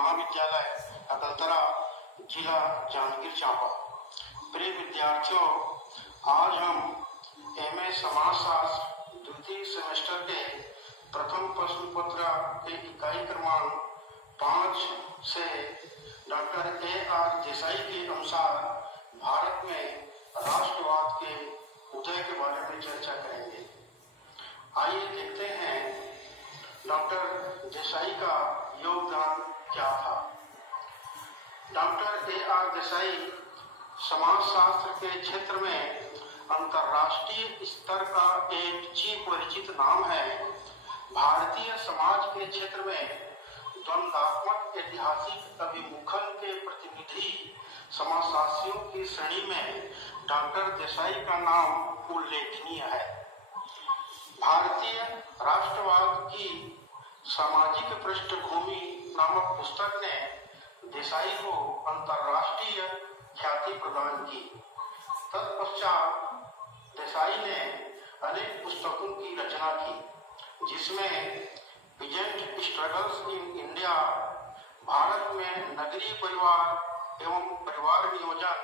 महाविद्यालय अकलतरा, जिला जांजगीर चांपा। प्रिय विद्यार्थियों, आज हम एमए समाजशास्त्र द्वितीय सेमेस्टर के प्रथम प्रश्न पत्र के इकाई क्रमांक 5 से डॉक्टर A.R. देसाई के अनुसार भारत में राष्ट्रवाद के उदय के बारे में चर्चा करेंगे। आइए देखते हैं डॉक्टर देसाई का योगदान क्या था। Doctor A.R. देसाई समाजशास्त्र के क्षेत्र में अंतर्राष्ट्रीय स्तर का एक परिचित नाम है। भारतीय समाज के क्षेत्र में द्वंद्वात्मक ऐतिहासिक अभिमुखन के प्रतिनिधि समाजशास्त्रियों की श्रेणी में डॉक्टर देसाई का नाम उल्लेखनीय है। भारतीय राष्ट्रवाद की सामाजिक पृष्ठभूमि नामक पुस्तक ने देसाई को अंतर्राष्ट्रीय ख्याति प्रदान की। तत्पश्चात देसाई ने अनेक पुस्तकों की रचना की, जिसमें peasant struggles in India, Bharat में नगरीय परिवार एवं परिवार नियोजन,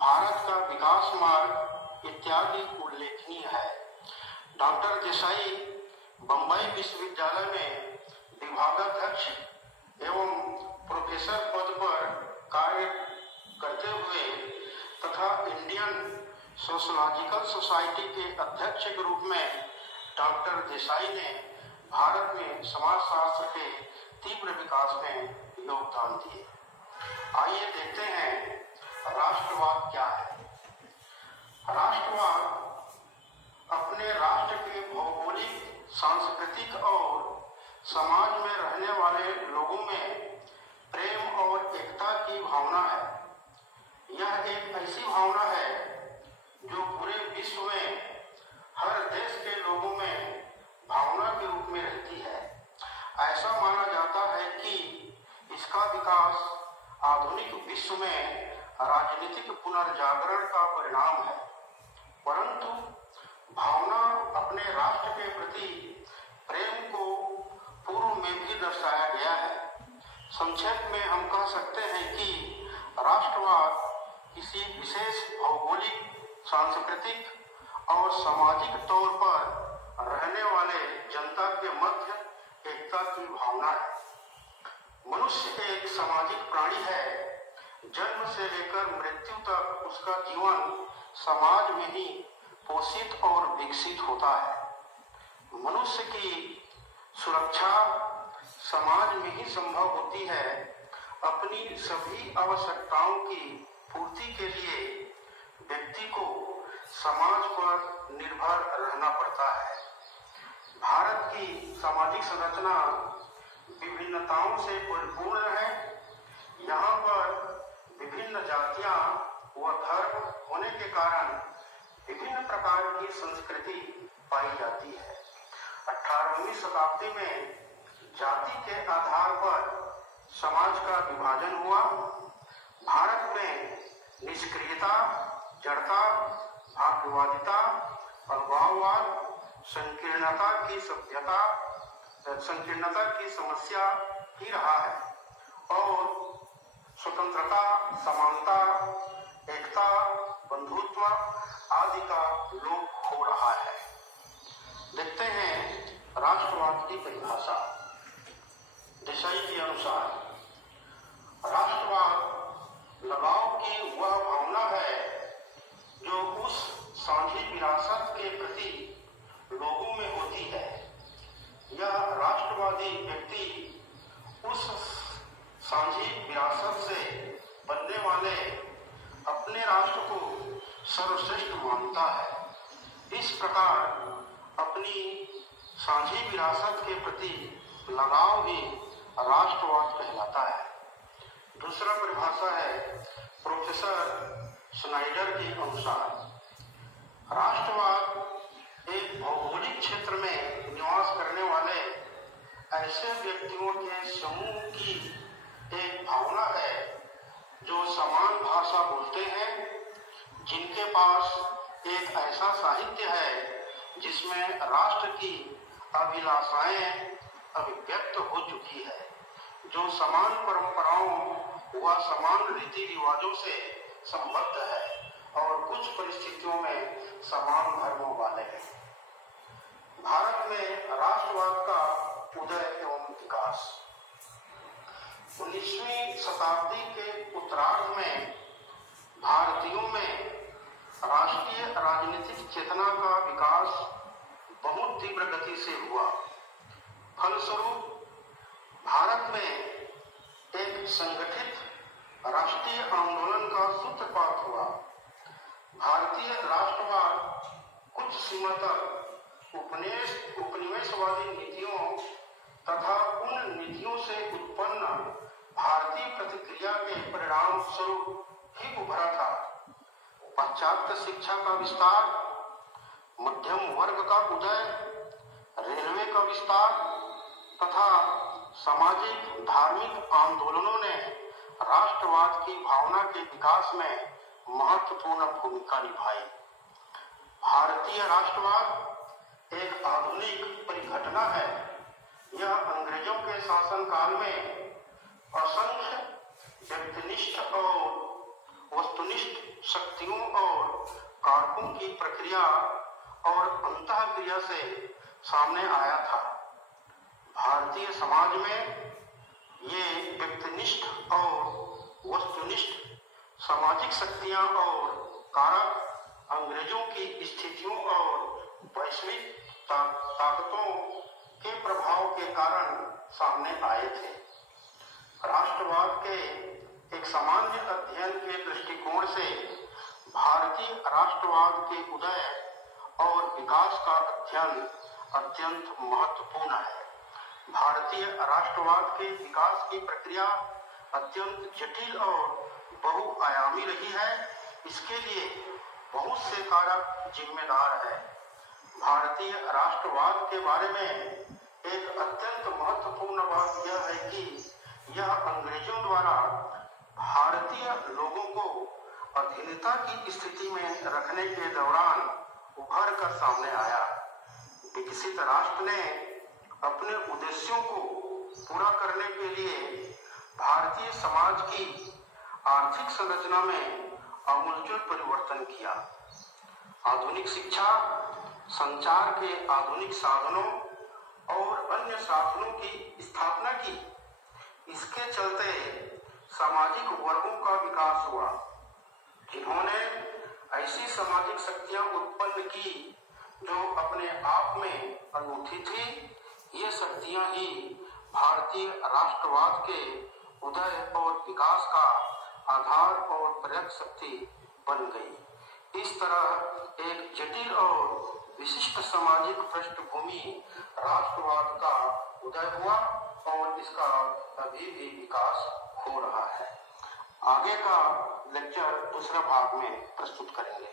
भारत का विकास मार्ग इत्यादि उल्लेखनीय है। डॉक्टर देसाई बंबई विश्वविद्यालय में विभागाध्यक्ष एवं प्रोफेसर पद पर कार्य करते हुए तथा इंडियन सोशलॉजिकल सोसाइटी के अध्यक्ष के रूप में डॉक्टर देसाई ने भारत में समाजशास्त्र के तीव्र विकास में योगदान दिए। आइए देखते हैं राष्ट्रवाद क्या है। राष्ट्रवाद अपने राष्ट्र के भौगोलिक, सांस्कृतिक और समाज में रहने वाले लोगों में प्रेम और एकता की भावना है। यह एक ऐसी भावना है जो पूरे विश्व में हर देश के लोगों में भावना के रूप में रहती है। ऐसा माना जाता है कि इसका विकास आधुनिक विश्व में राजनीतिक पुनर्जागरण का परिणाम है। परंतु भावना अपने राष्ट्र के प्रति प्रेम को पूर्व में भी दर्शाया गया है। संक्षेप में हम कह सकते हैं कि राष्ट्रवाद किसी विशेष भौगोलिक, सांस्कृतिक और सामाजिक तौर पर रहने वाले जनता के मध्य एकता की भावना है। मनुष्य एक सामाजिक प्राणी है। जन्म से लेकर मृत्यु तक उसका जीवन समाज में ही पोषित और विकसित होता है। मनुष्य की सुरक्षा समाज में ही संभव होती है। अपनी सभी आवश्यकताओं की पूर्ति के लिए व्यक्ति को समाज पर निर्भर रहना पड़ता है। भारत की सामाजिक संरचना विभिन्नताओं से परिपूर्ण है। यहाँ पर विभिन्न जातियां व धर्म होने के कारण विभिन्न प्रकार की संस्कृति पाई जाती है। 18वीं शताब्दी में जाति के आधार पर समाज का विभाजन हुआ। भारत में निष्क्रियता, जड़ता, भाग्यवादिता, अलगाववाद, संकीर्णता की समस्या ही रहा है और स्वतंत्रता, समानता, एकता, बंधुत्व आदि का लोप हो रहा है। देखते हैं राष्ट्रवाद की परिभाषा। देसाई के अनुसार राष्ट्रवाद लगाव की वह भावना है जो उस साझी विरासत के प्रति लोगों में होती है। यह राष्ट्रवादी व्यक्ति उस साझी विरासत से बनने वाले अपने राष्ट्र को सर्वश्रेष्ठ मानता है। इस प्रकार अपनी साझी विरासत के प्रति लगाव ही राष्ट्रवाद कहलाता है। दूसरा परिभाषा है प्रोफेसर स्नाइडर के अनुसार राष्ट्रवाद एक भौगोलिक क्षेत्र में निवास करने वाले ऐसे व्यक्तियों के समूह की एक भावना है जो समान भाषा बोलते हैं, जिनके पास एक ऐसा साहित्य है जिसमें राष्ट्र की अभिलाषाएं अभिव्यक्त हो चुकी है, जो समान परंपराओं व समान रीति रिवाजों से संबद्ध है और कुछ परिस्थितियों में समान धर्मों वाले हैं। भारत में राष्ट्रवाद का उदय एवं विकास। 19वीं शताब्दी के उत्तरार्ध में भारतीयों में राष्ट्रीय राजनीतिक चेतना का विकास बहुत तीव्र गति से हुआ। फलस्वरूप भारत में एक संगठित राष्ट्रीय आंदोलन का सूत्रपात हुआ। भारतीय राष्ट्रवाद कुछ सीमा तक उपनिवेशवादी नीतियों तथा उन नीतियों से उत्पन्न भारतीय प्रतिक्रिया के परिणाम स्वरूप ही उभरा था। पाश्चात्य शिक्षा का विस्तार, मध्यम वर्ग का उदय, रेलवे का विस्तार तथा सामाजिक धार्मिक आंदोलनों ने राष्ट्रवाद की भावना के विकास में महत्वपूर्ण भूमिका निभाई। भारतीय राष्ट्रवाद एक आधुनिक परिघटना है। यह अंग्रेजों के शासनकाल में असंख्य व्यक्तिनिष्ठ और वस्तुनिष्ठ शक्तियों और कारकों की प्रक्रिया और अंतःक्रिया से सामने आया था। भारतीय समाज में ये व्यक्तिनिष्ठ और वस्तुनिष्ठ सामाजिक शक्तियां और कारक अंग्रेजों की स्थितियों और वैश्विक ताकतों के प्रभाव के कारण सामने आए थे। राष्ट्रवाद के एक सामान्य अध्ययन के दृष्टिकोण से भारतीय राष्ट्रवाद के उदय और विकास का अध्ययन अत्यंत महत्वपूर्ण है। भारतीय राष्ट्रवाद के विकास की प्रक्रिया अत्यंत जटिल और बहुआयामी रही है। इसके लिए बहुत से कारक जिम्मेदार हैं। भारतीय राष्ट्रवाद के बारे में एक अत्यंत महत्वपूर्ण बात यह है कि यह अंग्रेजों द्वारा भारतीय लोगों को अधीनता की स्थिति में रखने के दौरान उभर कर सामने आया। विकसित राष्ट्र ने अपने उद्देश्यों को पूरा करने के लिए भारतीय समाज की आर्थिक संरचना में आमूलचूल परिवर्तन किया। आधुनिक शिक्षा, संचार के आधुनिक साधनों और अन्य साधनों की स्थापना की। इसके चलते सामाजिक वर्गों का विकास हुआ, जिन्होंने ऐसी सामाजिक शक्तियां उत्पन्न की जो अपने आप में अनूठी थी। ये शक्तियां ही भारतीय राष्ट्रवाद के उदय और विकास का आधार और प्रेरक शक्ति बन गई। इस तरह एक जटिल और विशिष्ट सामाजिक पृष्ठभूमि राष्ट्रवाद का उदय हुआ और इसका अभी भी विकास हो रहा है। आगे का लेक्चर दूसरा भाग में प्रस्तुत करेंगे।